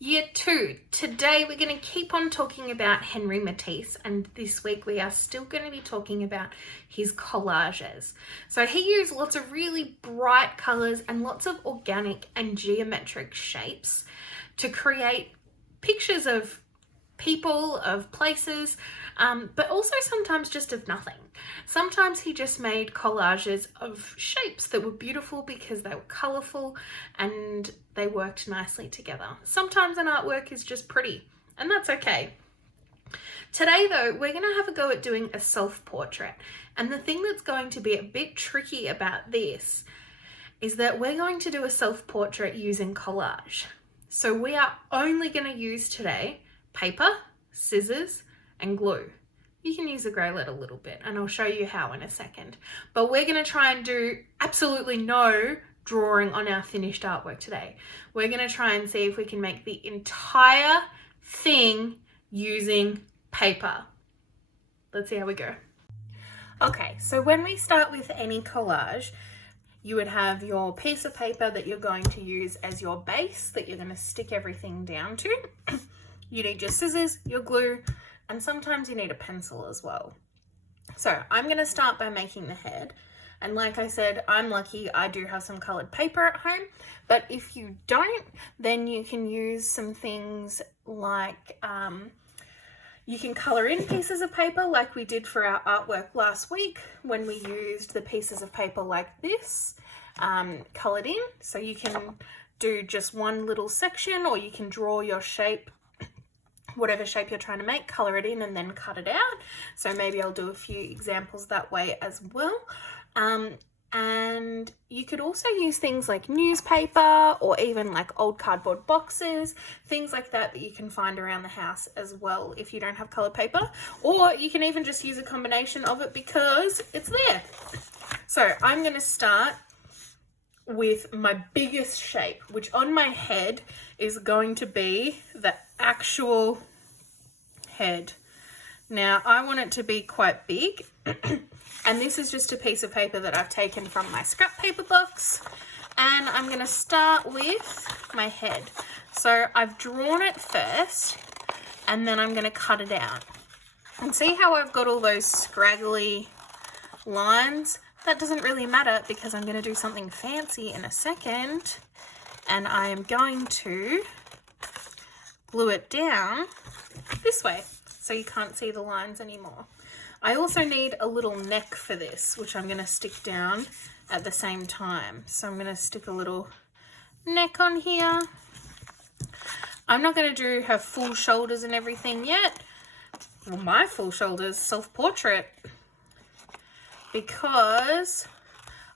Year 2. Today we're going to keep on talking about Henry Matisse, and this week we are still going to be talking about his collages. So he used lots of really bright colors and lots of organic and geometric shapes to create pictures of people, of places, but also sometimes just of nothing. Sometimes he just made collages of shapes that were beautiful because they were colorful and they worked nicely together. Sometimes an artwork is just pretty, and that's okay. Today though, we're going to have a go at doing a self-portrait, and the thing that's going to be a bit tricky about this is that we're going to do a self-portrait using collage. So we are only going to use today paper, scissors, and glue. You can use the grey lead a little bit, and I'll show you how in a second. But we're going to try and do absolutely no drawing on our finished artwork today. We're going to try and see if we can make the entire thing using paper. Let's see how we go. Okay, so when we start with any collage, you would have your piece of paper that you're going to use as your base that you're going to stick everything down to. You need your scissors, your glue, and sometimes you need a pencil as well. So I'm going to start by making the head. And like I said, I'm lucky I do have some colored paper at home, but if you don't, then you can use some things like you can color in pieces of paper like we did for our artwork last week when we used the pieces of paper like this colored in. So you can do just one little section, or you can draw your shape, whatever shape you're trying to make, color it in and then cut it out. So maybe I'll do a few examples that way as well. And you could also use things like newspaper or even like old cardboard boxes, things like that that you can find around the house as well if you don't have colored paper. Or you can even just use a combination of it because it's there. So I'm going to start with my biggest shape, which on my head is going to be the actual head. Now I want it to be quite big and this is just a piece of paper that I've taken from my scrap paper box, and I'm going to start with my head. So I've drawn it first and then I'm going to cut it out, and see how I've got all those scraggly lines? That doesn't really matter because I'm going to do something fancy in a second, and I am going to glue it down this way so you can't see the lines anymore. I also need a little neck for this, which I'm going to stick down at the same time. So I'm going to stick a little neck on here. I'm not going to do her full shoulders and everything yet. Well, my full shoulders self-portrait, because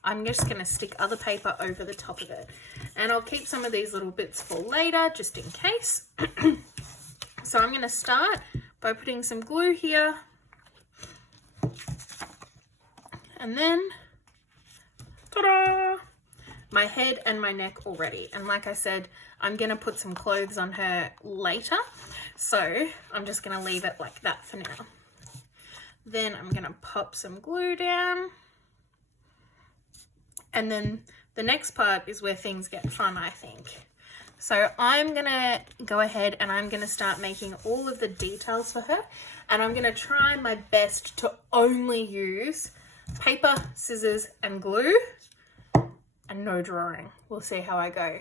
I'm just going to stick other paper over the top of it. And I'll keep some of these little bits for later, just in case. So I'm going to start by putting some glue here. And then, ta-da! My head and my neck already. And like I said, I'm going to put some clothes on her later. So I'm just going to leave it like that for now. Then I'm going to pop some glue down. And then the next part is where things get fun, I think. So I'm going to go ahead and I'm going to start making all of the details for her. And I'm going to try my best to only use paper, scissors, and glue, and no drawing. We'll see how I go.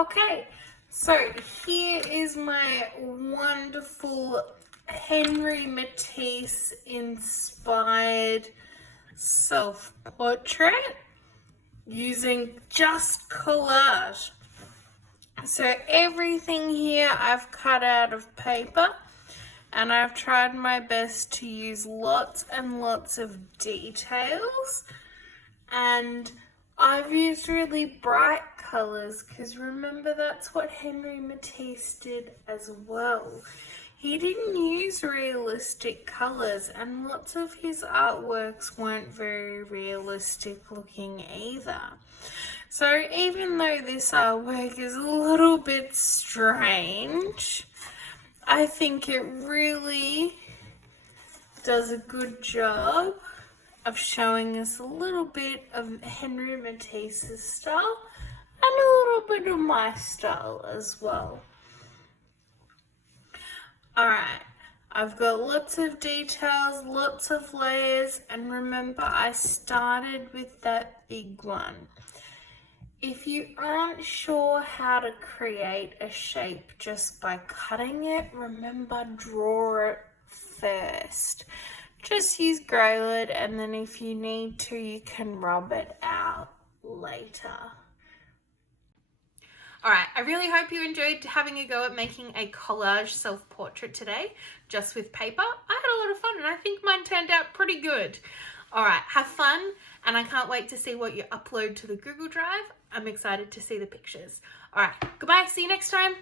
Okay, so here is my wonderful Henry Matisse inspired self-portrait using just collage. So everything here I've cut out of paper, and I've tried my best to use lots and lots of details, and I've used really bright colors because remember that's what Henry Matisse did as well. He didn't use realistic colors, and lots of his artworks weren't very realistic looking either. So even though this artwork is a little bit strange, I think it really does a good job of showing us a little bit of Henry Matisse's style and a little bit of my style as well. Alright, I've got lots of details, lots of layers, and remember I started with that big one. If you aren't sure how to create a shape just by cutting it, remember draw it first. Just use grey lead, and then if you need to, you can rub it out later. Alright, I really hope you enjoyed having a go at making a collage self-portrait today, just with paper. I had a lot of fun and I think mine turned out pretty good. Alright, have fun, and I can't wait to see what you upload to the Google Drive. I'm excited to see the pictures. Alright, goodbye, see you next time.